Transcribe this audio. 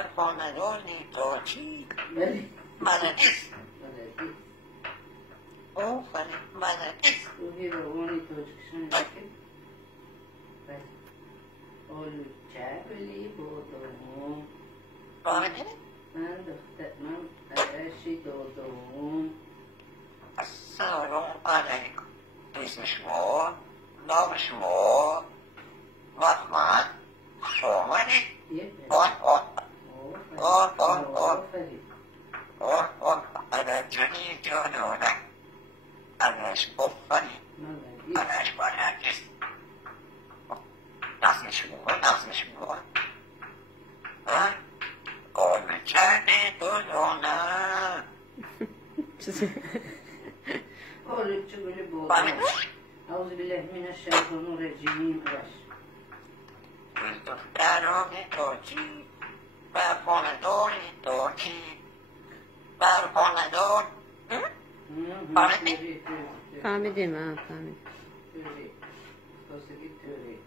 برخواندانی تا چی؟ مددیست آفرین مددیست روحی روانی تاجیکشان نکن آلو چپلی بودم فهمیدی؟ من عرشی دادم السلام علیکم اسم شما نام شما محمد خوش آمدید اگر جنی جانانه ازش بفرید ازش بلدیست نظم شما قول کرده دلانه آلو چپلی بودم اعوذ بالله من الشیطان الرجیم دختران تاجی برخواندان تاجی برخواندان فهمیدیم توری